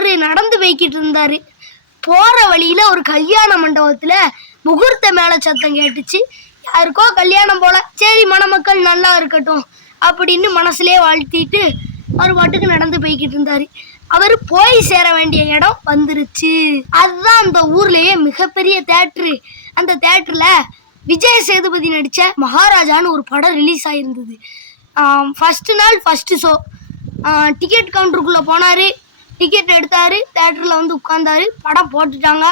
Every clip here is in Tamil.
அவர் நடந்து போய்கிட்டு இருந்தாரு. போற வழியில ஒரு கல்யாண மண்டபத்துல முகூர்த்த மேல சத்தம் கேட்டுச்சு. யாருக்கோ கல்யாணம் போல சரி மணமக்கள் நல்லா இருக்கட்டும் அப்படின்னு மனசுலே வாழ்த்திட்டு அவர் பாட்டுக்கு நடந்து போய்கிட்டு இருந்தாரு. அவர் போய் சேர வேண்டிய இடம் வந்துருச்சு. அதுதான் அந்த ஊர்லயே மிகப்பெரிய தேட்டரு அந்த தேட்டர்ல விஜய் சேதுபதி நடிச்ச மகாராஜான்னு ஒரு படம் ரிலீஸ் ஆயிருந்தது. ஃபர்ஸ்ட் நாள் ஃபர்ஸ்ட் ஷோ டிக்கெட் கவுண்டருக்குள்ளே போனார். டிக்கெட் எடுத்தார் தேட்டரில் வந்து உட்காந்தாரு படம் போட்டுட்டாங்க.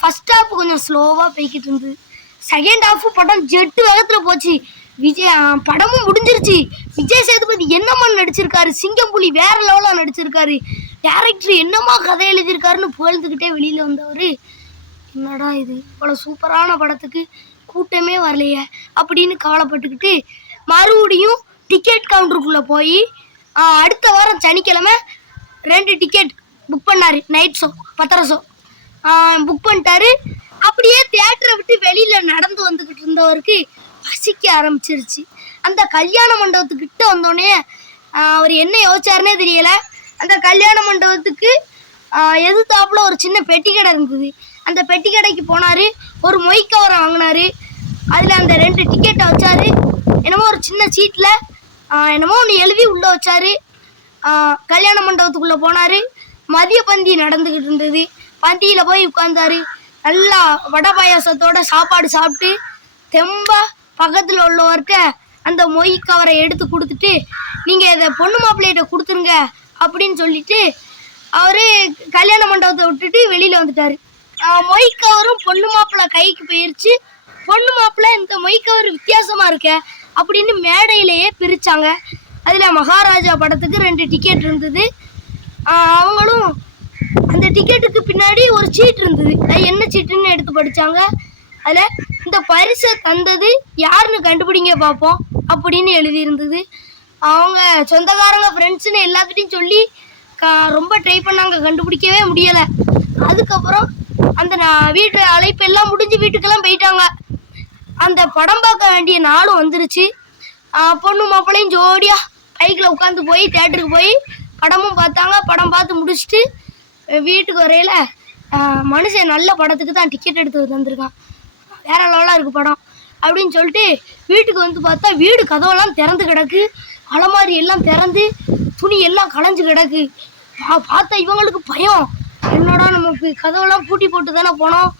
ஃபர்ஸ்ட் ஹாஃப் கொஞ்சம் ஸ்லோவாக போய்கிட்டு இருந்தது. செகண்ட் ஹாஃப் படம் ஜெட்டு வேகத்தில் போச்சு. விஜய் படமும் முடிஞ்சிருச்சு. விஜய் சேதுபதி என்னம்மா நடிச்சிருக்காரு? சிங்கம் புலி வேற லெவலில் நடிச்சிருக்காரு. டேரக்டர் என்னம்மா கதை எழுதியிருக்காருன்னு புகழ்ந்துக்கிட்டே வெளியில் வந்தவர். என்னடா இது? இவ்வளோ சூப்பரான படத்துக்கு கூட்டமே வரலையே அப்படின்னு கவலைப்பட்டுக்கிட்டு மறுபடியும் டிக்கெட் கவுண்டருக்குள்ளே போய் அடுத்த வாரம் சனிக்கிழமை ரெண்டு டிக்கெட் புக் பண்ணாரு நைட் ஷோ பத்தரை ஷோ புக் பண்ணிட்டாரு. அப்படியே தியேட்டரை விட்டு வெளியில் நடந்து வந்துக்கிட்டு இருந்தவருக்கு பசிக்க ஆரம்பிச்சிருச்சு. அந்த கல்யாண மண்டபத்துக்கிட்ட வந்தோடனே அவர் என்ன யோசிச்சாருன்னே தெரியல. அந்த கல்யாண மண்டபத்துக்கு ஆஹ் எதிர்த்தாப்புல ஒரு சின்ன பெட்டி கடை இருந்தது. அந்த பெட்டி கடைக்கு போனாரு. ஒரு மொய் கவரை வாங்கினாரு. அதில் அந்த ரெண்டு டிக்கெட்டை வச்சாரு. என்னமோ ஒரு சின்ன சீட்டில் என்னமோ ஒன்று எழுதி உள்ளே வச்சாரு. கல்யாண மண்டபத்துக்குள்ளே போனாரு. மதிய பந்தி நடந்துக்கிட்டு இருந்தது. பந்தியில் போய் உட்கார்ந்தாரு. நல்லா வடை பாயாசத்தோட சாப்பாடு சாப்பிட்டு தெம்பாக பக்கத்தில் உள்ளவர்கிட்ட அந்த மொய் கவரை எடுத்து கொடுத்துட்டு நீங்கள் இதை பொண்ணு மாப்பிள்ளைகிட்ட கொடுத்துருங்க அப்படின்னு சொல்லிட்டு அவரு கல்யாண மண்டபத்தை விட்டுட்டு வெளியில வந்துட்டாரு. மொய் கவரும் பொண்ணு மாப்பிள்ளை கைக்கு போயிருச்சு. பொண்ணு மாப்பிள்ளை இந்த மொய் கவர் வித்தியாசமா இருக்க அப்படின்னு மேடையிலேயே பிரிச்சாங்க. அதில் மகாராஜா படத்துக்கு ரெண்டு டிக்கெட் இருந்தது. அவங்களும் அந்த டிக்கெட்டுக்கு பின்னாடி ஒரு சீட் இருந்தது. அது என்ன சீட்டுன்னு எடுத்து படிச்சாங்க. அதில் இந்த பரிசை தந்தது யாருன்னு கண்டுபிடிங்க பார்ப்போம் அப்படின்னு எழுதியிருந்தது. அவங்க சொந்தக்காரங்க ஃப்ரெண்ட்ஸுன்னு எல்லாத்துட்டையும் சொல்லி கா ரொம்ப ட்ரை பண்ணாங்க கண்டுபிடிக்கவே முடியலை. அதுக்கப்புறம் அந்த நான் வீட்டு அழைப்பு எல்லாம் முடிஞ்சு வீட்டுக்கெல்லாம் போயிட்டாங்க. அந்த படம் பார்க்க வேண்டிய நாளும் வந்துருச்சு. பொண்ணு மாப்பிள்ளையும் ஜோடியாக பைக்கில் உட்காந்து போய் தேட்டருக்கு போய் படமும் பார்த்தாங்க. படம் பார்த்து முடிச்சுட்டு வீட்டுக்கு வரையில மனுஷன் நல்ல படத்துக்கு தான் டிக்கெட் எடுத்து தந்திருக்கான். வேற லெவலாக இருக்குது படம் அப்படின்னு சொல்லிட்டு வீட்டுக்கு வந்து பார்த்தா வீடு கதவெல்லாம் திறந்து கிடக்கு. அலமாரி எல்லாம் திறந்து துணி எல்லாம் களைஞ்சு கிடக்கு. பா- பார்த்தா இவங்களுக்கு பயம். என்னடா நமக்கு கதவெல்லாம் பூட்டி போட்டு தானே போனோம்.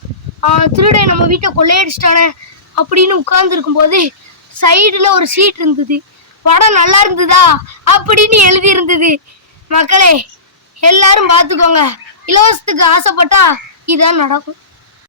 திருடை திருடன் நம்ம வீட்டை கொள்ளையடிச்சிட்டானே அப்படின்னு உட்கார்ந்துருக்கும் போது சைடில் ஒரு சீட் இருந்தது. படம் நல்லா இருந்ததா அப்படின்னு எழுதி இருந்தது மக்களே எல்லாரும் பார்த்துக்கோங்க. இலவசத்துக்கு ஆசைப்பட்டா இதான் நடக்கும்.